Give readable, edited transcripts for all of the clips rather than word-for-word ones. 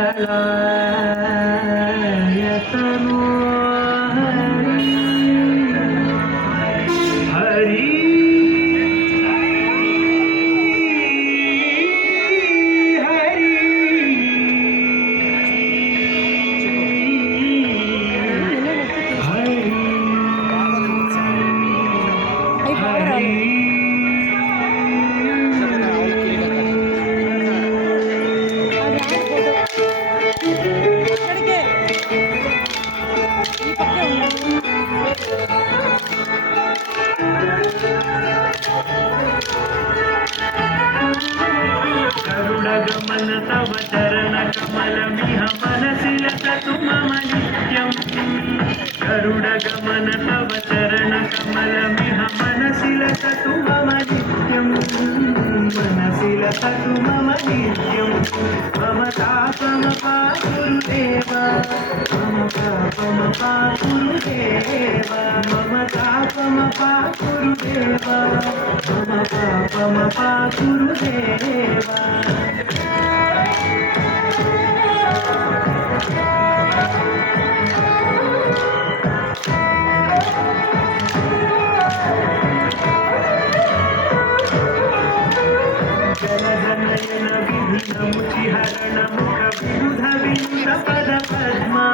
तनो हरि गमन तव चरण कमलमिह मनसि लसतु मम नित्यम् गरुडगमन तव चरण कमलमिह मनसि लसतु मम नित्यम् मनसि लसतु मम नित्यम् मम तापमपा गुरुदेव मम तापमपा गुरुदेव मम तापमपा गुरुदेव मम तापमपा गुरुदेव जलधनयन विधिनमुचिहरण मुख विबुध विनुत पद पद्मा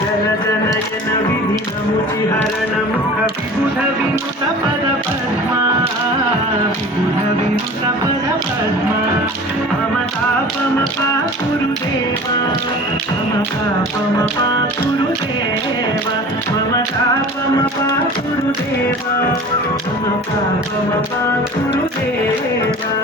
जलधनयन विधिनमुचिहरण मुख विबुध विनुत पद पद्मा विबुध विनुत पद पद्मा मम तापमपा गुरुदेवा मम तापमपा गुरुदेवा मम तापमपा गुरुदेवा मम तापमपा गुरुदेवा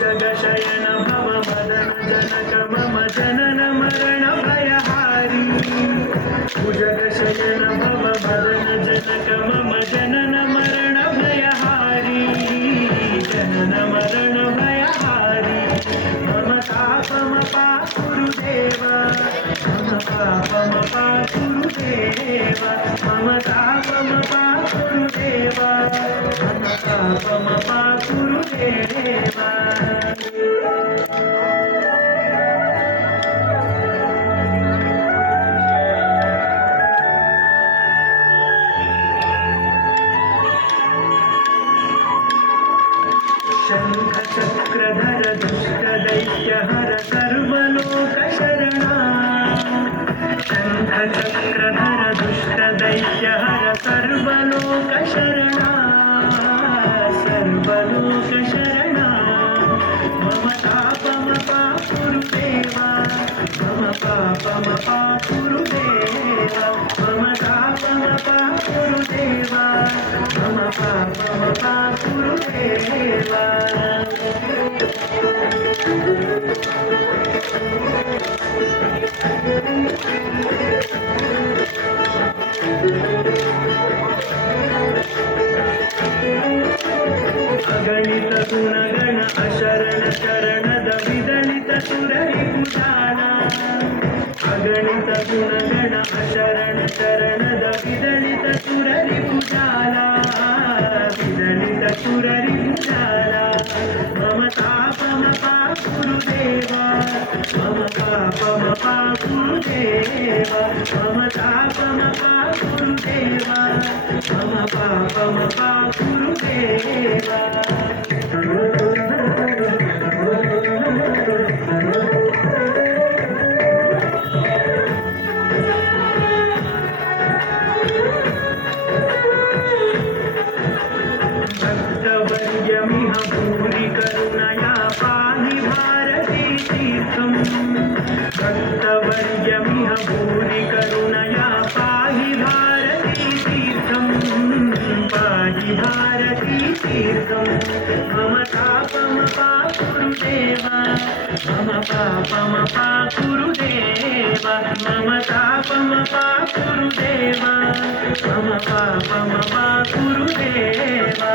जगशयन भव मदन जनक मम जनन मरण भयहारी भुजगशयन भव मदन जनक मम जनन मरण भयहारी जनन मरण भयहारी मम तापमपा गुरुदेवा मम तापमपा गुरुदेवा मम तापमपा गुरुदेवा मम तापमपा गुरुदेवा शङ्खचक्रधर दुष्टदैत्यहर सर्वलोकशरणा शङ्खचक्रधर दुष्टदैत्यहर सर्वलोकशरणा सर्वलोकशरणा मम तापमपा गुरुदेवा मम पापमपा गुरुदेवा मम तापमपा गुरुदेवा मम पापमपा गुरुदेवा अगणित गुणगण अशरण शरणद विदलित सुररिपुजाना अगणित गुणगण अशरण शरणद विदलित सुररिपुजाना विदलित सुररिपुजाना मम तापमपा गुरुदेवा मम तापमपा गुरुदेवा मम तापमपा गुरुदेवा मम पापमपा गुरुदेवा भक्तवर्यमिह भूरि करुणया पाहि भारती तीर्थम् भक्तवर्यमिह भूरि करुणया पाहि भारती तीर्थम् पाहि भारती तीर्थम् मम तापमपा गुरुदेवा मम पापमपा गुरुदेवा मम तापमपा गुरुदेवा मम पापमपा गुरुदेवा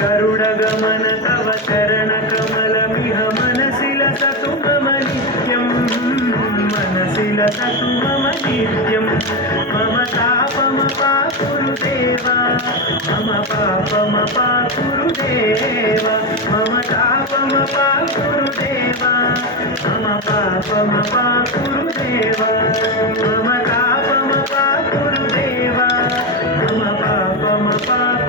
गरुडगमन तव चरणकमलमिह मनसि लसतु मम नित्यं मनसि लसतु मम नित्यं मम तापमपाकुरुदेवा मम पापमपाकुरुदेवा मम तापमपाकुरुदेवा मम पापमपाकुरुदेवा मम तापमपाकुरुदेवा मम पापमपाकुरुदेवा